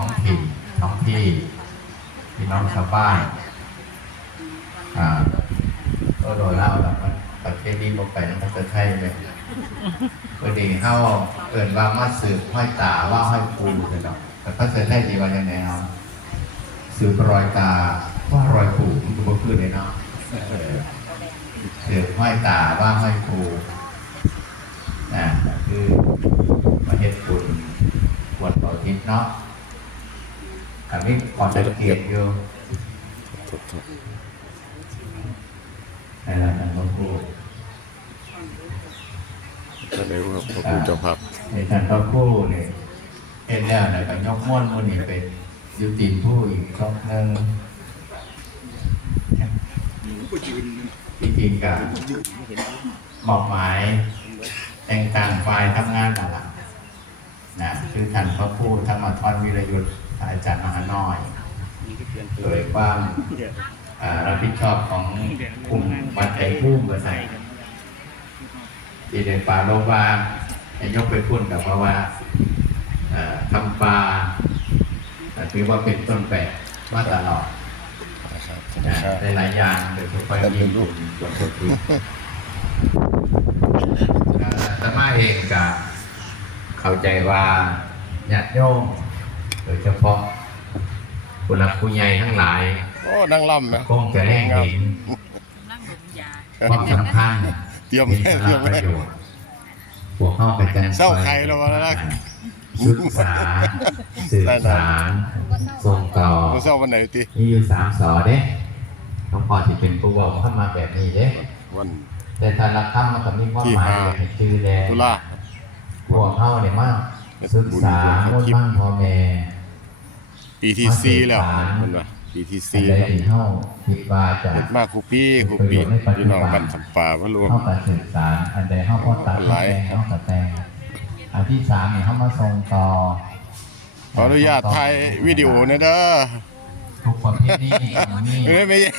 ท้องถิ่นท้องที่พี่น้องชาวบ้านอ่าก็โดนเล่าแล้วมันประเทศนี้บ่ไปนั่นก็จะใช่เลยพอดีเข้าเกิดว่ามาสืบห้อยตาว่าห้อยปูเลยเนาะแต่ก็จะได้ดีว่าอย่างไรเอาสืบรอยตาว่ารอยปูมันก็คือเลยเนาะเออสืบห้อยตาว่าห้อยปูนะคือมาเฮ็ดบุญบวชเป่าทิศเนาะ อันนี้ก่อนจะเกียรติอยู่ในร้านนั้นก็พูดท่านนายกครับพระคุณเจ้าภาพในท่านก็พูดเนี่ยเห็นแล้วนะก็ยกม้วนม้วนนี่เป็นยุตินผู้อีกครั้งหนึ่งที่จริงกับมอบหมายแต่งต่างฝ่ายทำงานนั่นแหละนะคือท่านพระผู้ธรรมทรวิรยุทธ์ อาจารย์มหาน้อยโดยความอ่ารับผิดชอบของกลุ่มวัดใจพุ่มเบอร์ใส่ที่ในป่าโลบาให้ยกไปพุ่นกับเพราะว่าเอ่อทำปลาแต่ถือว่าเป็นต้นแบบมาตลอดนะครับนะในหลายอย่างโดยเฉพาะยิ่งกลุ่มกลุ่มคนที่สมาเองกับเข้าใจว่าญาติโยม โดยเฉพาะผู้หลักผู้ใหญ่ทั้งหลายโอ้นั่งล่ำนะคงจะได้เห็นนั่งดมยาความสำคัญเตรียมมีแม่สาเตรียมระปแม่ระโยชน์พวกเข้าไปจังเศร้าใครแล้ววะนะศึกษาสื่อสารส่งต่อมาเศร้าวันไหนตีมีอยู่สามสอเด้หลวงพ่อที่เป็นผู้บอกเข้ามาแบบนี้เด้วันแต่แต่ละคำมันก็มีความหมายที่ห้าให้ชื่อแดงตุลาพวกเข้าเนี่ยมากศึกษาบุญมุ่นบุญมั่นพ่อแม่ ปีที่สี่แล้วมันว่าปีที่สิ่สี่ใดแล้วที่เข้าคิดว่าจะเห็ดมากครูปี้ครูปีพี่น้องบันสัมปาว่ารวมเข้ากับสื่อสารอันใดเข้าพอตัดหลายเข้ากับแตงอันที่สามเนี่ยเข้ามาส่งต่อขออนุญาตถ่ายวิดีโอหนะเด้อทุกประเภทนี้มีเอ้ยไม่ใช่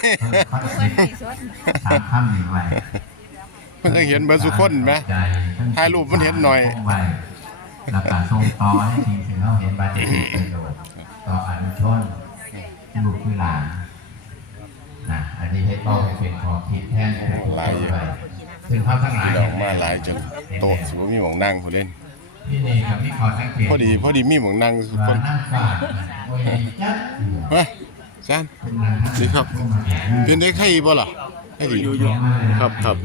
คอนเซ็ปต์สามคำหนึ่งไว้มันจะเห็นเบอร์สุคนไหมถ่ายรูปมันเห็นหน่อย แล้วก็ส่งต่อให้ทีมถึงเขาเห็นบาดเจ็บประโยชน์ต่ออนุชนลูกคือหลานนะอันนี้ให้ต้องเป็นความคิดแทนผู้ปกครองไปซึ่งเขาทั้งหลายดอกมาหลายจนโต๊ะสมมติมีหมองนั่งผู้เล่นนี่นี่ครับที่ขอสังเกตพอดีพอดีมีหมองนั่งสุคว่านนั่งฝาดโอ้ยจัดเฮ้ยจานดีครับเป็นได้ไข่บ่ล่ะไข่ดีครับครับ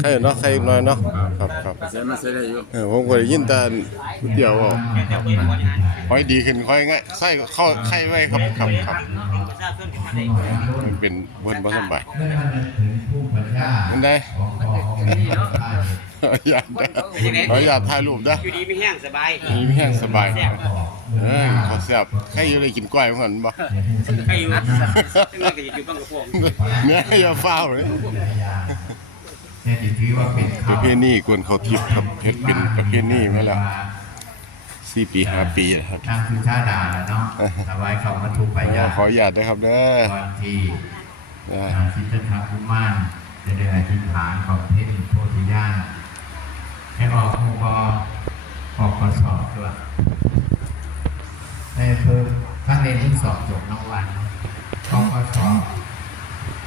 ไข่เนาะไข่น้อยเนาะครับครับเสียมาเสียได้อยู่เออผมก็ได้ยินแต่ก๋วยเตี๋ยวอะค่อยดีขึ้นค่อยง่ายใส่เข้าไข่ไว้ครับครับครับมันเป็นเบิ่นบ่สำบายเมื่อมันถึงผู้บรรยามันได้ของของของอยากได้ขออยากถ่ายรูปนะอยู่ดีไม่แห้งสบายนี่แห้งสบายเออขอแซ่บใครอยู่ได้กินกล้วยเหมือนกันบ่ใครอยู่จังเลยก็อยู่บ้างกับพวกเนี่ยอย่าฟ้าวเลยเนี่ยถือว่าเป็นประเพณีกวนเขาทิพย์ครับเฮ็ดเป็นประเพณีมาแล้วสี่ปีห้าปีแล้วครับทางคือชาดาแล้วเนาะเอาไว้เขามาทุกไปยาขออนุญาตนะครับเด้อวันที่เออทางทิศทางภูมานจะได้อธิษฐานของเทพโพธิญาณให้ออกผู้ก็ออกข้อสอบด้วยให้เพิ่มท่านเรียนที่สอบจบน้องวันออกข้อสอบ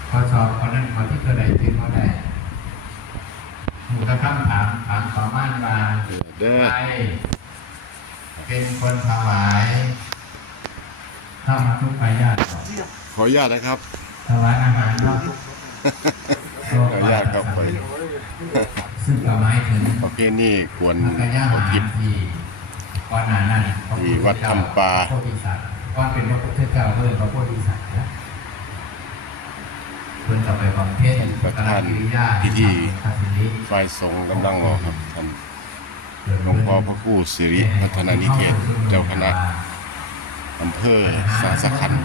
ข้อสอบคนนั้นคนที่เท่าไหร่ที่เขาได้ หมู่กระคำถามถามประมาณว่าเด้อใครเป็นคนถวายข้าวมาทุกไปญาติก่อนขออนุญาตนะครับ ถวายอาหารเนาะขออนุญาตครับไปซึ่งก็หมายถึงประเพณีกวนพระกายาเขาหารทิพย์ที่ก่อนหน้านั้นพระพุทธที่วัดเจ้ถ้ำปลาพระโพธิสัตว์ก่อนเป็นพระพุทธเจ้าเพิ่นพระโพธิสัตว์นะ เพิ่นจะไปบำเพ็ญประธานกิริยาพิธีทางสิริฝ่ายสงฆ์กำลังรอครับท่านหลวงพ่อพระครูสิริพัฒนานิเทศเจ้าคณะอำเภอสาสะขันธ์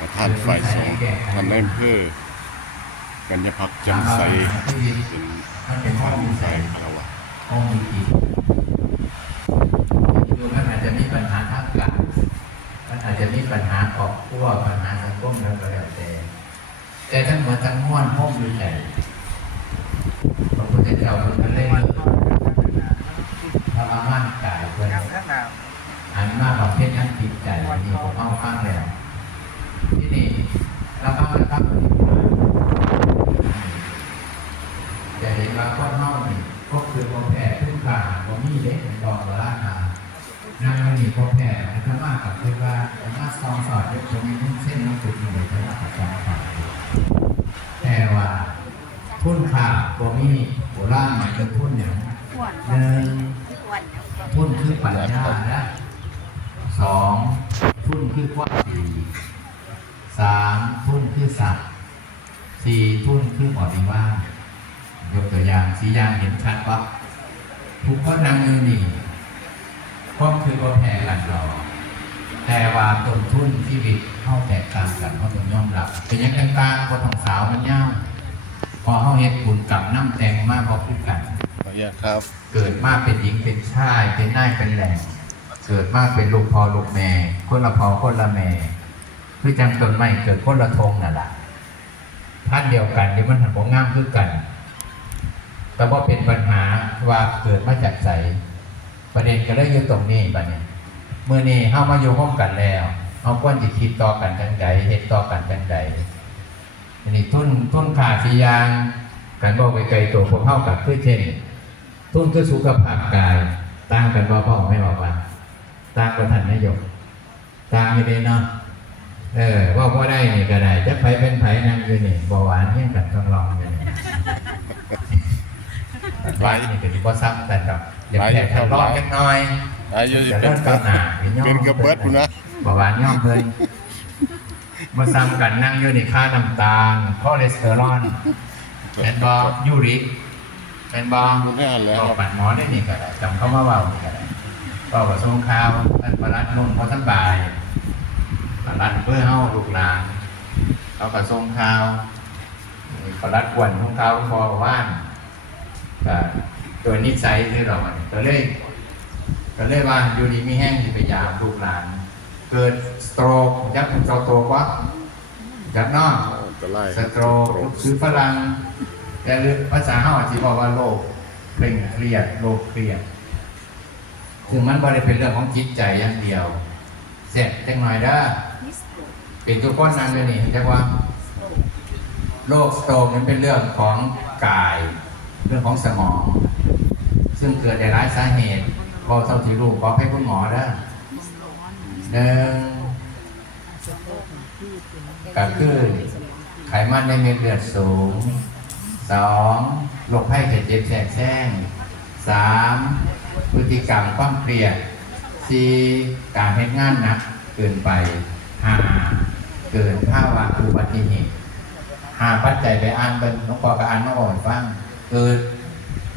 ประธานฝ่ายสงฆ์ท่านนายอำเภอกัญญพักจำใสเป็นประธานฝ่ายคารวะองค์มีกิจดูมันอาจจะมีปัญหาทางการมันอาจจะมีปัญหา ครอบครัวปัญหาสังคมแล้วก็แล้วแต่แต่ทั้งหมดทั้งมวลพวกอยู่ใจพระพุทธเจ้าเพิ่นก็เลยทรรมานกายเพิ่นหานมากกว่าเพชรนั้นติดใจอันนี้ผมเอาฟังแล้ว ที่นี่เราเข้ามาครับจะเห็นว่าก้อนเน่านี่ก็คือความแผ่ขึ้นขาดความมีเล็กเป็นดอกละล่า นานั่งมันนี่ความแผ่มันจะมากกับคือว่าสามารถซองสอดยกตรงนี้เส้นน้ำตุดหน่วยจะมากกับซองสอดแต่ว่าทุ่นขาตัวมีโบราณหมายถึงทุนอย่างหนึ่งทุ่นคือปัญญานะสองทุ่นคือความดีสามทุ่นคือสัตว์สี่ทุ่นคือบริวารยกตัวอย่างสี่อย่างเห็นชัดว่าทุกคนนั่งอ ยู่นี่ก็คือก็แพ้กันเราแต่ว่าต้นทุนชีวิตเข้าแตกต่างกันเขาต้องยอมรับเป็นอยังต่างๆคนของสาวมันเย่าพอเขาเห็นบุญกับน้ำแตงมากพอพูดกันขออนุญาตครับ เกิดมาเป็นหญิงเป็นชาย เป็นนายเป็นแหล่งเกิดมาเป็นลูกพอลูกแม่ คนละพอคนละแม่คือจังต้นไม้เกิดคนละทงนั่นแหละท่านเดียวกันที่มันหันของงามคือกัน แต่ว่าเป็นปัญหาว่าเกิดมาจากใส ประเด็นก็เลยอยู่ตรงนี้บัดนี้เมื่อนี้เข้ามาอยู่ห้องกันแล้วเขาควรจะคิดต่อกันจังใดเห็นต่อกันจังใดอันนี้ทุนทุนขาดสียางกันบอกไปไกลตัวพวกเข้ากับคือเช่นทุนคือสุขภาพกายต่างกันว่าพ่อไม่บอกว่าต่างกันท่านนายกต่างอยู่ดีเนาะเออว่าพอได้นี่ก็ได้จะไผเป็นไผนั่งอยู่นี่บาหวานเฮี้ยงกันต้องลองอยู่นี่ไว้นี่ก็ดีกว่าซ้ำกันดอก เดี๋ยวแขกทดลองกันหน่อยอายุจะเป็เริ่นมต้นหนาเป็นย่อเป็นกระเบิดพุ่นนะเบาหวานย่อมเพิ่นมาซ้ำกันนั่งอยู่นี่ค่าน้ำตาลคอเลสเตอรอลเป็นบอยูริกเป็นบอคุณแม่แล้วเอาปัดหมอได้นี่ก็ได้จำเข้ามาเบานี่ก็ได้ก็กระทรวงข่าวท่านประหลัดนุ่นเขาท่านบ่ายประหลัดเพื่อเฮาลูกหลานเขากระทรวงข่าวประหลัดกวนของข่าวพอว่านก็ ตัวนิสัยที่เรามันก็เลยก็เลยว่าอยู่ดีมีแห้งที่ไปยามลูกหลาน เกิดสโตรกยักษ์เป็นสโตรกวะยักษ์นอกจะไล่สโตรกคือฝรั่งแต่หรือภาษาเฮาอาจจะบอกว่าโรคเคร่งเครียดโรคเครียดซึ่งมันบ่ได้เป็นเรื่องของจิตใจอย่างเดียวเสร็จจังหน่อยเด้อเป็นทุกคนนั่งเลยนี่จักว่าโรคสโตรกมันเป็นเรื่องของกาย เรื่องของสมอง ซึ่งเกิดในหลายสาเหตุพอเท่าที่รู้ขอให้คุณหมอเด้อหนึ่งก็คือไขมันในเม็ดเลือดสูงสองโรคไข้ไข้เจ็บแสกแซงสามพฤติกรรมความเครียดสี่การให้งานหนักเกินไปห้าเกินภาวะอุบัติเหตุห้าปัจจัยไปอ่านเป็นหลวงพ่อก็อ่านมาอ่อนฟังเกิด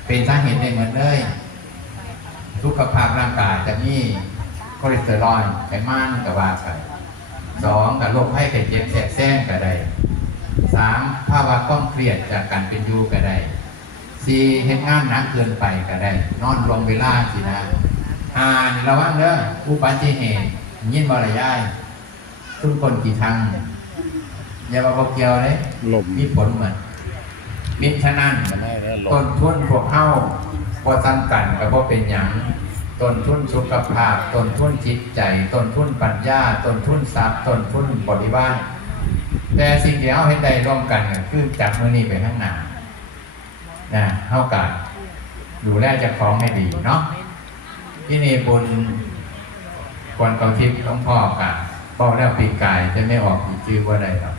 เป็นสาเหตุได้เหมือนเลยสุขภาพร่างกายจะมีคอเลสเตอรอลไขมันกับว่าไปสองกับโรคไข้ไข้เจ็บแสบแซงก็ได้สามภาวะความเครียดจากการเป็นอยู่ก็ได้สี่เฮ็ดงานหนักเกินไปก็ได้นอนรวมเวลาสินะห้านี่ระวังเด้ออุบัติเหตุยินบริยายทุกคนกี่ทางอย่ามาบอกเกี่ยวเลยลมมีผลเหมือน มิฉะนั้นต้นทุนพวกเข้าพอจำกันก็บ่เป็นหยังต้นทุนสุขภาพต้นทุนจิตใจต้นทุนปัญญาต้นทุนทรัพย์ต้นทุนบริวารแต่สิ่งที่เอาให้ได้ร่วมกันคือจากมือนี้ไปข้างหน้านะเท่ากันดูแลจะคล้องให้ดีเนาะที่นี่บุญควรเกาทิพย์ต้องพ่อกันบอกแล้วปีกายจะไม่ออกอีกชื่อว่าอะไรครับ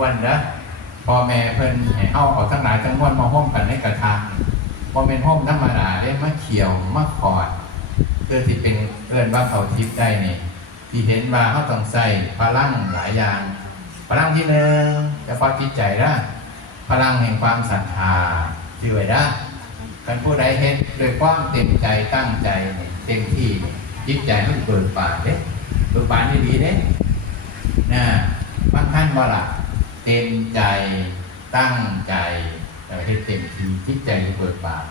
วันนะ พ่อแม่เพิ่นให้เอาเอาทั้งหลายทั้งมวลมาห้อมกันในกระทางพอเป็นห้อมธรรมดาได้มาเขียวมาขอดเพื่อที่เป็นเอื้อนว่าเขาทิพย์ได้นี่ที่เห็นว่าเขาต้องใส่พลังหลายอย่างพลังที่หนึ่งจะพอจิตใจนะพลังแห่งความศรัทธาที่ไว้นะกันผู้ใดเห็นโดยความเต็มใจตั้งใจเต็มที่จิตใจมันเบิกบานเด้เบิกบานดีเด้นะบางท่านว่าล่ะ เต็มใจตั้งใจแต่ไม่ได้เต็มทีจิตใจเบิกบาน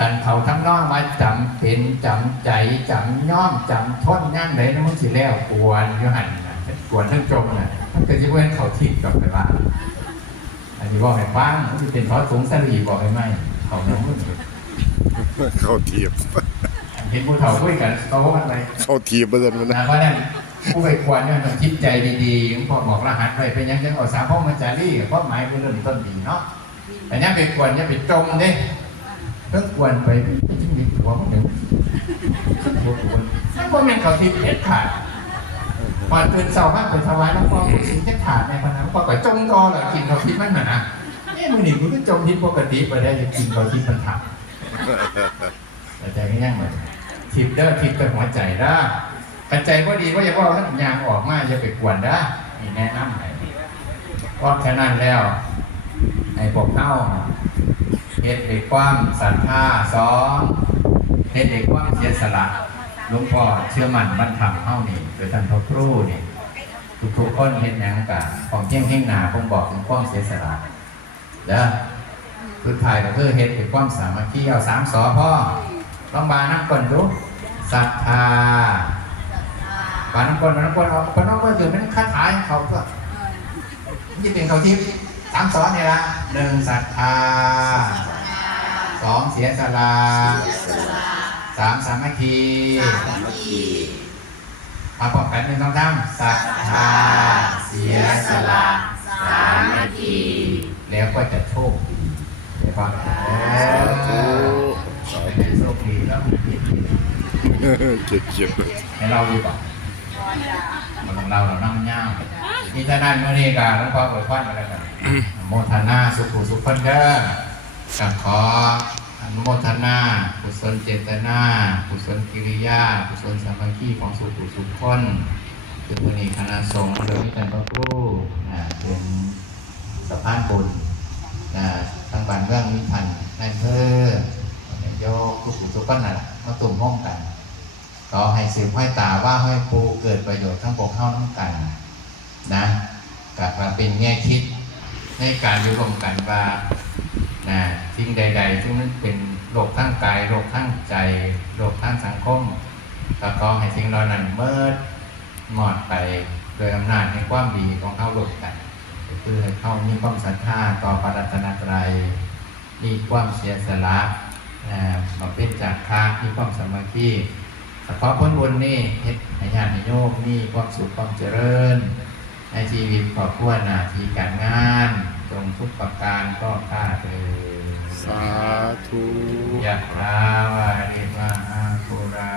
อันเขาทั้งน้องมาจำเป็นจำใจจำย่อมจำทนย่างไหนนะมึงสิแล้วกวนอยูหันนะกวนทั้งจมนะมันก็จะเว้นเขาทิ้งกลับไปว่าอันนี้บอกให้ฟังมันสิเป็นเพราะสงสรีบอกให้ไหมเขาน้ำมึงเข้าเทียบอเห็นผู้เฒ่าคุยกันเขาว่าอะไรเข้าทีมเปอร์เซ็นต์มันนะนะเพราะฉะนั้น ผู้ไปควรเนี่ยมันคิดใจดีๆพ่อบอกรหัสไปเป็นยังจังเอาสามพ่อมันจารีเพราะหมายเป็นเรื่องต้นดีเนาะแต่เนี่ยไปควรเนี่ยไปจมเด้เพิ่งควรไปจริงๆหัวมันหนึ่งหัวควรนั่นว่ามันเขาทิพย์เด็ดขาดก่อนตื่นเช้ามากเป็นถวายน้ำพอผู้สิงเด็ดขาดในพนันพ่อก็จมตอเลยกินเขาทิพย์มันน่ะนะเอ้มึงนี่งมึงก็จมทิพย์ปกติไปได้จะกินเขาทิพย์มันถักแต่ใจก็ยังเหมือนทิพย์เด้อทิพย์แต่หัวใจเด้อ ปัจจัยก็ดีว่าอย่าว่าท่านยางออกมาอย่าไปกวนนะนี่แนะนำให้เพราะฉะนั้นแล้วไอ้พวกเข้าเฮ็ดเด็กความศรัทธาสองเฮ็ดเด็กความเสียสละหลวงพ่อเชื่อมั่นบรรทำเข้านี่โดยท่านพระครูนี่ทุกๆคนเฮ็ดหยังกันของเที่ยงเที่ยงนาผมบอกถึงความเสียสละเด้อสุดท้ายก็คือเฮ็ดเด็กความสามัคคีเอาสามสอพ่อลองบานักคนดูศรัทธา บางคนบางคนเอาคนน้องก็ถือเป็นค้าขายเขาก็ยี่เป็นเขาทิพย์สามสอนเนี่ยละหนึ่งศรัทธาสองเสียสละสามสามัคคีมาพร้อมกันหนึ่งสองสามศรัทธาเสียสละสามัคคีแล้วก็จะโชคดีไปฟังเป็นโชคดีแล้วผิดเจ็บเจ็บให้เราดีกว่า มันของเราเรานั่งย่างนี่ถ้านั่นเมื่อนี้กาหลวงพ่อเปิดควันมาแล้วกันโมทนาสุขุสุขพันเด้อกับขออนุโมทนากุศลเจตนากุศลกิริยากุศลสามัคคีของสุขุสุขคนคือวันนี้คณะสงฆ์โดยมิจันทร์พระครูเป็นสะพานบุญทั้งบ้านเมืองมิทันนายอำเภอนายกสุขุสุขคนน่ะมาตุ่มห้องกัน ก็ให้สืบห้อยตาว่าห้อยปูเกิดประโยชน์ทั้งปกเข้าทั้งกันนะกลับมาเป็นแง่คิดในการอยู่ร่วมกันว่านะสิ่งใดๆที่มันเป็นโรคทั้งกายโรคทั้งใจโรคทั้งสังคมก็ขอให้สิ่งเหล่านั้นเมิดหมอดไปโดยอำนาจในความดีของเข้าร่วมกันก็คือให้เข้ามีความศรัทธาต่อปรัตนตรัยมีความเสียสละมาเป็นจากค้ามีความสมัคคี เฉพาะพ้นบุญนี่เฮ็ดให้ญาติโยมนี่ความสุขความเจริญ ในชีวิตครอบครัวหน้าที่การงานตรงทุกประการก็ข้าเถิดสาธุยะถาวาริวาหาปุรา